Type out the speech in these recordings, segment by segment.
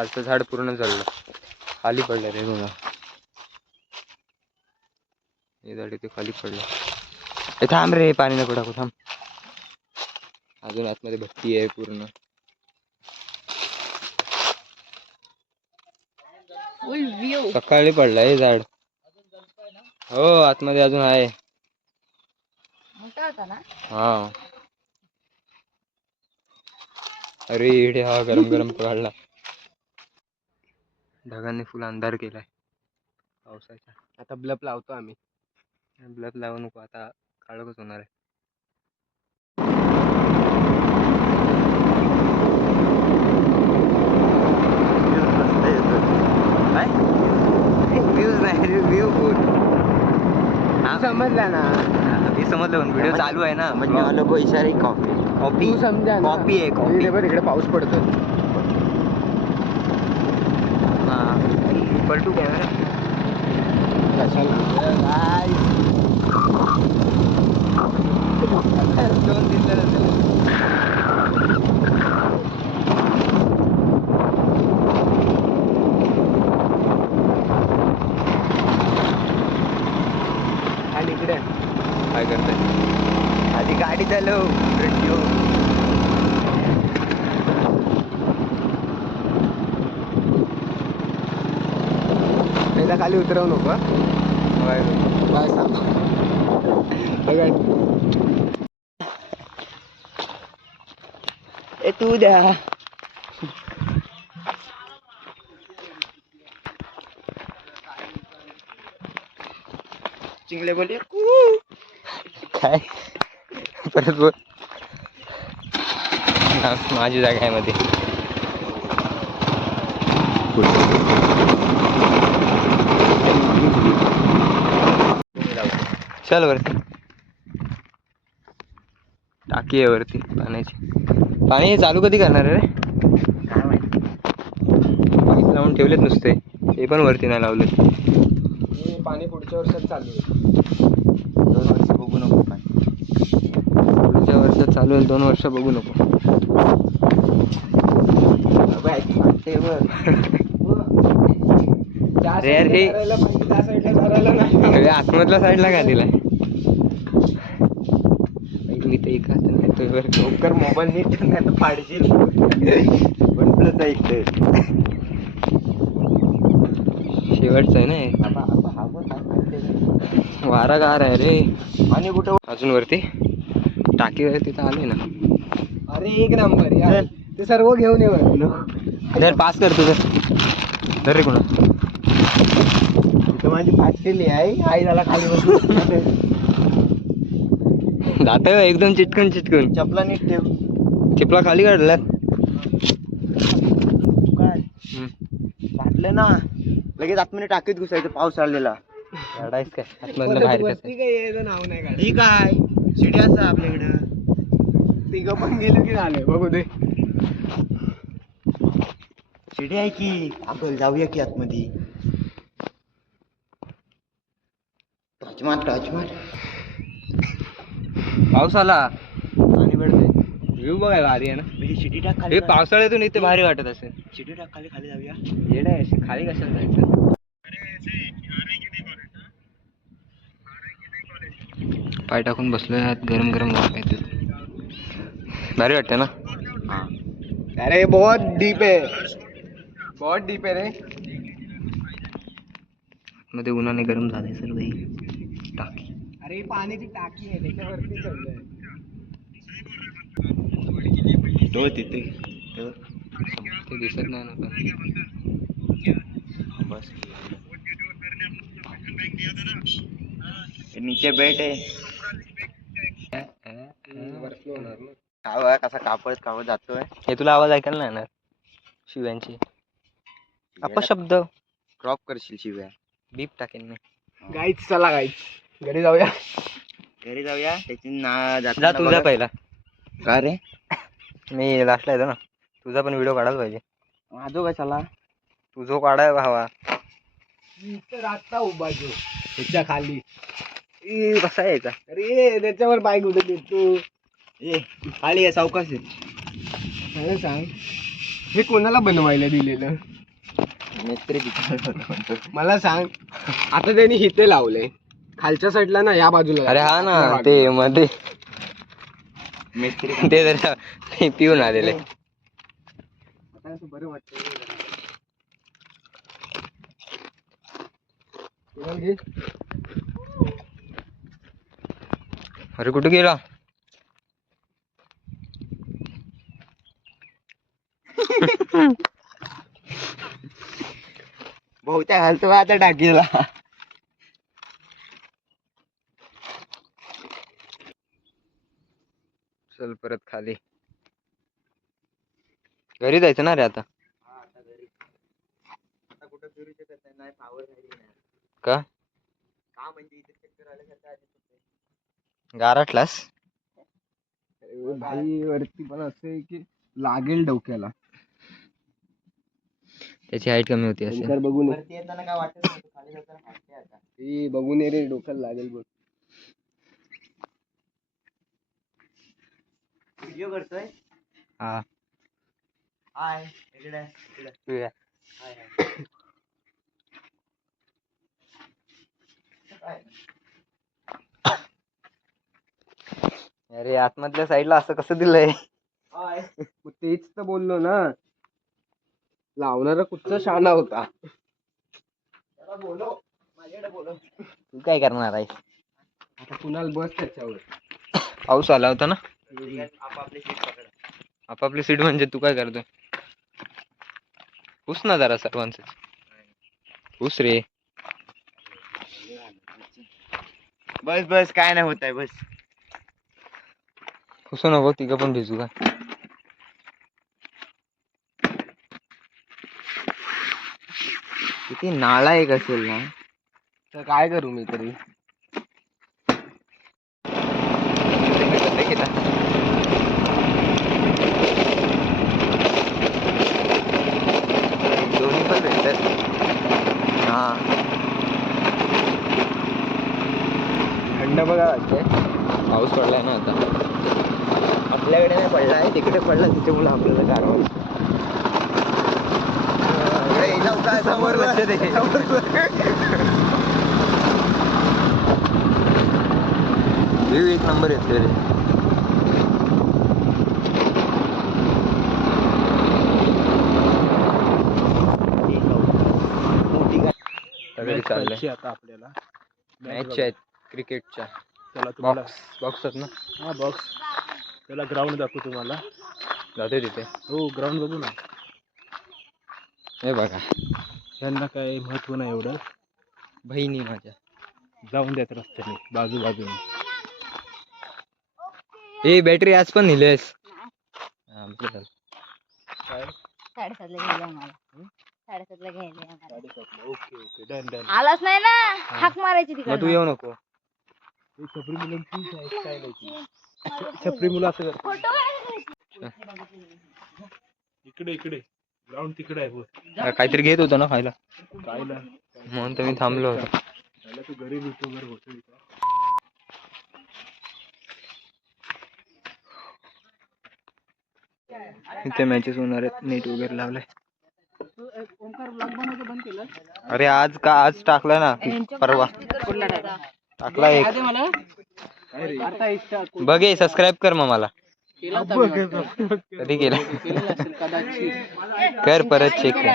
खालचं झाड पूर्ण जळलं, खाली पडलं रे बघा. हे झाड इथे खाली पडलं. हे थांब रे, पाणी नको टाकू, थांब. अजून आतमध्ये भट्टी आहे पूर्ण. सकाळी पडलं हे झाड. हो आतमध्ये अजून आहे. हा अरे इकडे हा गरम गरम काढला. ढगांनी फुल अंधार केलाय पावसाचा. आता ब्लप लावतो आम्ही. ब्लप लावू नको, आता काळोखच होणार आहे. व्ह्यूज नाही, व्ह्यू बोल. समजला ना, मी समजलं पण व्हिडिओ चालू आहे ना. म्हणजे मला को इशारा कॉपी कॉपी समजा ना. कॉपी आहे कॉपी. इकडे पाऊस पडतो. पलटू कॅमेरा. दोन तीन आणि इकडे काय करताय? आधी गाडी चालव. पहिला खाली उतरवू नको. काय सांग ए तू द्या. चिंगले बोल काय परत बोल. माझी जागा आहे मध्ये. चल वरती, टाकी आहे वरती पाण्याची. पाणी चालू कधी करणार आहे रे? काय माहिती. पाईप लावून ठेवलेत नुसते, ते पण वरती नाही लावले. पाणी पुढच्या वर्षात चालू आहे. 2 वर्ष बघू नको पाणी. पुढच्या वर्षात चालू आहे, 2 वर्ष बघू नको. अरे अरे आतमधल्या साईडला काय दिलाय? मी तर एका लवकर मोबाईल नीट नाही तर पाडशील. पण ऐकते शेवटचं आहे ना. वारा गार आहे रे. आणि कुठं अजून वरती टाकीवरती तर आले ना. अरे एक नंबर यार, ते सर्व घेऊन ये. जर पास कर तुझं. धर रे कोणा. माझी फाटलेली आहे. आई झाला खाली बसून. जात एकदम चिटकून चिटकून. चपला नीट ठेव. चिपला खाली काढला. काय फाटलं ना, लगेच आतमध्ये टाकीत घुसायचं. पाऊस आलेला काढायच काय आतमधलं बाहेर कसं. नाव नाही काढ. ठीक आहे, शिडी असं आपल्याकडं. तिघं पण गेलो की झालं. बघू दे, शिडी आहे की. आपण जाऊया की आतमध्ये. टॉचमार पाऊस आला आणि पडतंय. व्ह्यू बघाय भारी आहे ना. शिडी टाक खाली. हे पावसाळ्यातून इथे भारी वाटत असेल. शिडी टाक खाली. खाली जाऊया. येडा आहे, खाली कशाला जायचं. पाय टाकून बसलोय आत. गरम गरम वाफ येते, भारी वाटतं ना. अरे बहुत डीप है, बहुत डीप है रे. मध्ये उन्हाने गरम झाले सर्व टाकी. अरे पाण्याची टाकी आहे त्याच्यावरती चाललंय. तो तिथे ते दिसत नाही ना बस. नीचे बेट है. कसा कापत जातोय. हे तुला आवाज ऐकायला नाही येणार शिव्यांची. अपशब्द क्रॉप करशील शिव्या. बीप टाकेन मी. गाईच चला गाईच घरी जाऊया. त्याची जा तुझा पहिला. का रे? मी लास्टला येतो ना. तुझा पण व्हिडिओ काढायला पाहिजे. माझो काय चला. तुझो काढाय भावा. रास्ता उभा जो त्याच्या खाली कसा यायचा. अरे त्याच्यावर बाईक उडत तू. खाली आहे सावकाश आहे. सांग हे कोणाला बनवायला दिलेलं मिस्त्री मला सांग. आता त्यांनी इथे लावलंय खालच्या साईडला ना, या बाजूला. अरे हा ना ते मध्ये मिस्त्री ते जरा पिऊन आलेले. आता असं बरं वाटतं. अरे कुठे गेला? बहुत्या घालतो आता टाकीला. चल परत खाली. घरी जायचं ना रे आता. कुठं फिरू शकत नाही, पावर का म्हणजे गारटलास? भाई वरती पण असं आहे की लागेल डोक्याला. त्याची हाईट कमी होती असेल. बघून वरती येताना काय वाटत नाही, खाली जाताना फाटते आता. ती बघून ये रे, डोक्याला लागेल बघ. व्हिडिओ करतोय. हा हाय इकडे हाय अरे आतमधल्या साईडला असं कसं दिलंय? मग तेच तर बोललो ना, लावणारा कुठचा शहाणा होता. बोलो माझ्याकडे बोलो. तू काय करणार आहे आता कुणाल बस त्याच्यावर. पाऊस आला होता ना. आपापली सीट पकडा. आपापली सीट म्हणजे तू काय करतोय? पुस ना जरा सर्वांच. पुस रे. बस बस काय नाही होत आहे, बस. पुसू नको, तिघं पण भिजू का. किती नालायक असेल ना. तर काय करू मी तरी. दोन्ही पण भेटतात. हा थंड बघा वाटतंय. पाऊस पडलाय ना आता. आपल्याकडे नाही पडलाय, तिकडे पडला, त्याच्यामुळे आपल्याला गारवा. समोर लक्ष दे. व्ह्यू एक नंबर येते रे. सगळे चाललंय आता आपल्याला मॅच आहेत क्रिकेटच्या. चला तुम्हाला बॉक्स आहेत ना. हा बॉक्स. त्याला ग्राउंड दाखवू तुम्हाला. जाते तिथे. हो ग्राउंड बघू ना. हे बघा, त्यांना काय महत्व नाही एवढं. बहिणी माझ्या जाऊन द्यात रस्त्याने बाजूबाजूने. हे बॅटरी आज पण नेलेस? काय 7:30ला घ्यायला आम्हाला. 7:30ला घ्यायला आम्हाला. Okay okay done done. आलाच नाही ना, हाक मारायची मग तू तिकडे. येऊ नको. छपरी मुलांची स्टाईल आहे ती. छपरी मुलं असं करतात. फोटो इकडे इकडे ग्राउंड तिकडे आहे बघ. काहीतरी घेत होतो ना खायला. खायला म्हणून तर मी थांबलो होतो. खायला तू घरी भेटतो बरं होतं इथं. इथे मॅचेस होणार आहेत. नेट वगैरे लावलंय. अरे आज टाकला ना, परवा टाकला एक. बघ सबस्क्राईब कर मग मला. कधी केला? कर परत चेक कर.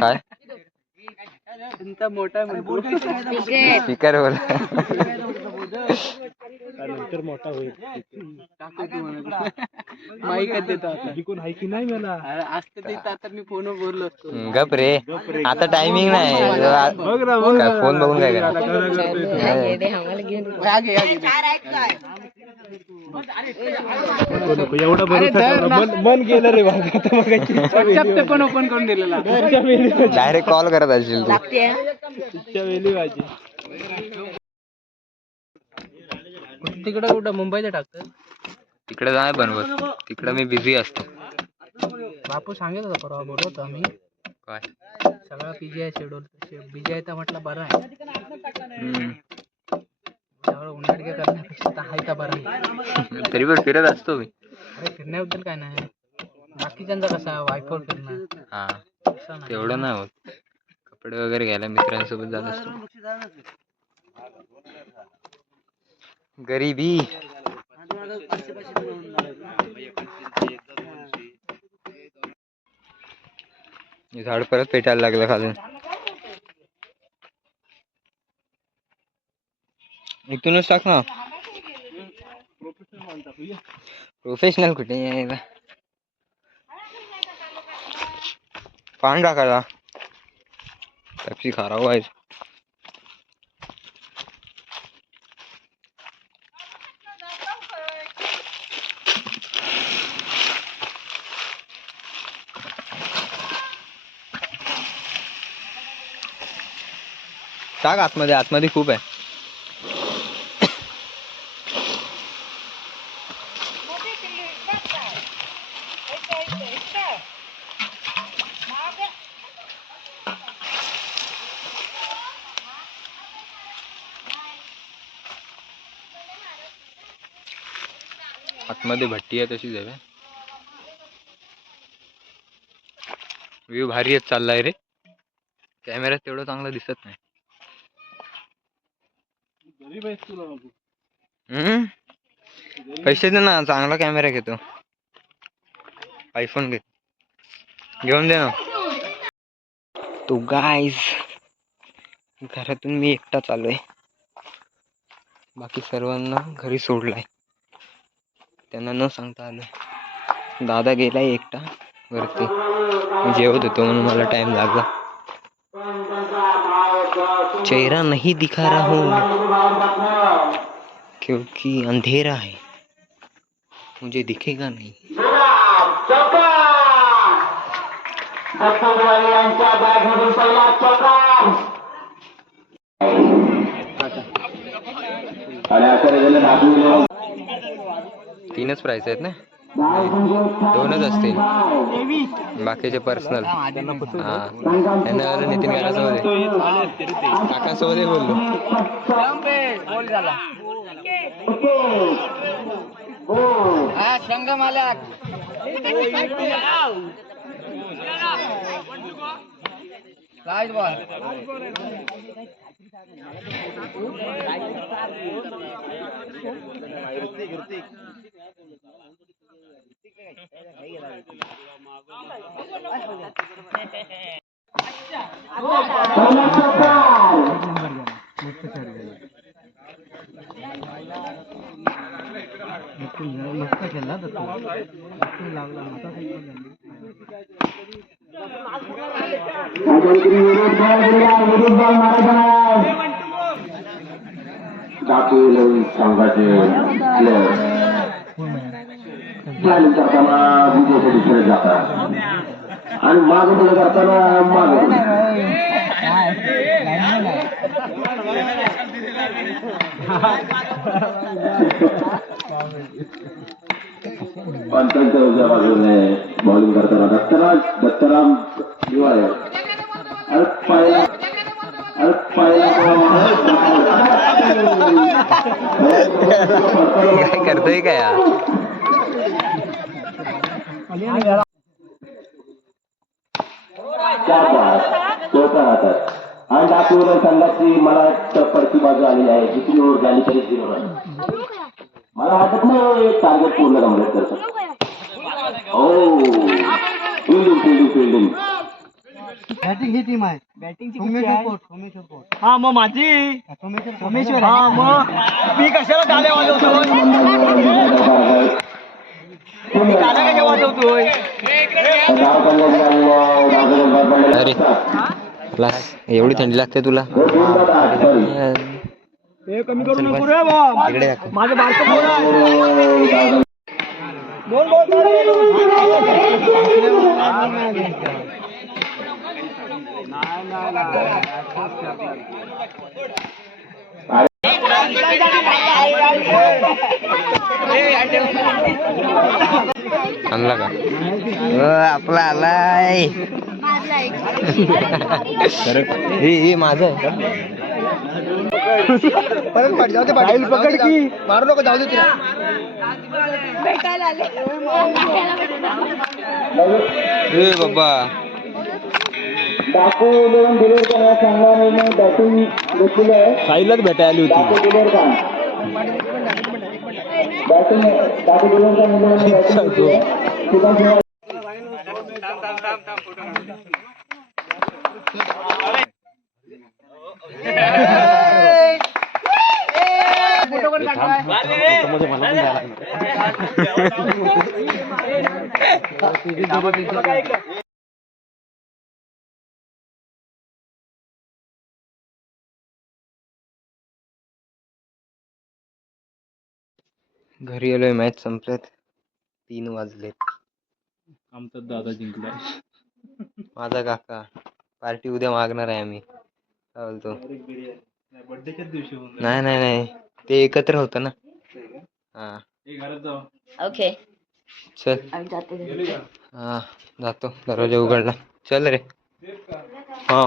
काय मोठा स्पीकर बोल. नंतर मोठा होईल. माईक देतो आता. कोण आहे की नाही मला असतं ते आता मी फोन बोललो असतो. गप रे, आता टायमिंग नाही. फोन बघून काय करा. एवढा मन गेलं रे पण ओपन करून दिलेला. डायरेक्ट कॉल करत असेल तू. तिकडे कुठं मुंबईला टाकतं. तिकडे नाही बनवत, तिकडे मी बिझी असतो. बापू सांगत होता परवा, बोलवतो आम्ही काय सगळा पीजीआय शेड्यूल. पीजीआय तर म्हटलं बरं आहे. हम्म. सगळा उन्हाळ्यात काय करण्यापेक्षा हाय का बरं. तरी पण फिरत असतो मी. अरे फिरण्याबद्दल काय नाही, बाकीच्यांचा कसा वायफळ फिरणं हा तसं नाही. तेवढं नाही होत. कपडे वगैरे घ्यायला मित्रांसोबत जात असतो. गरीबी. हे झाड परत पेटायला लागलं खालून. इथूनच टाक ना. प्रोफेशनल कुठे यायला. पाणी टाकायला पेप्सी खराब आहे. टाक आतमध्ये, आतमध्ये खूप आहे. आतमध्ये भट्टी आहे तशीच आहे. व्ह्यू भारी येत चाललाय रे. कॅमेऱ्यात तेवढं चांगलं दिसत नाही. पैसे दे ना, चांगला कॅमेरा घेतो. आयफोन घेऊन दे ना. तो गाईज घरातून मी एकटा चालू आहे. बाकी सर्वांना घरी सोडलाय. त्यांना न सांगता आलोय. दादा गेलाय एकटा वरती. मी जेवत होतो म्हणून मला टाइम लागला. चेहरा नहीं दिखा रहा हूँ क्योंकि अंधेरा है, मुझे दिखेगा नहीं. तीनच प्राइस आहेत ना, दोनच असतील बाकीचे पर्सनल. हा त्यांना नितीन काकासोबत बोललो. संघ मालक काय संघाचे प्लॅनिंग करताना विजयासाठी खेळत जातात आणि मागे पुढे करताना मागे पंचांच्या उजव्या बाजूने बॉलिंग करताना दत्तराम दिवाळे काय करतोय काय यार. आणि दाखवून संघाची मला पडती बाजू आलेली आहे. जितकी ओव्हर झाली तरी 0 रन. मला वाटत नाही टार्गेट पूर्ण कम्प्लीट करतो. हो फिल्डिंग बॅटिंग ही टीम आहे. बॅटिंग हा मग माझी सोमेश्वर. हा मग मी कशाला टाळ्या वाजवतो. टाळ्या कशा वाजवतोय. अरे क्लास एवढी थंडी लागते तुला. कमी करू नको रे बा. इकडे दाखव. माझं बारकं फोन आहे. आणला का आपला आलाय. हे माझं आहे का. परत पाठ जाऊ दे पाटील पकड की मारू नको जाऊ दे तिला भेटायला आले ए बाबा डाकू देऊन दिलेरकर या संघाने बॅटिंग घेतलेली आहे. साईलाच भेटायला आली डाकू होती दिलेरकर बॅटिंग डाकू दिलेरकर मुलांनी बॅटिंग घेतली आहे. शुभम घरी आलोय. मॅच संपल्यात. 3 वाजलेत. आमचा दादा जिंकलाय. माझा काका पार्टी उद्या मागणार आहे आम्ही. काय बोलतो? बर्थडेच्याच दिवशी होऊन नाही नाही नाही ते एकत्र होतं ना. हा घरात जाऊ. ओके चल. आम्ही जाते घरी. हा जातो. दरवाजा उघडला. चल रे. हा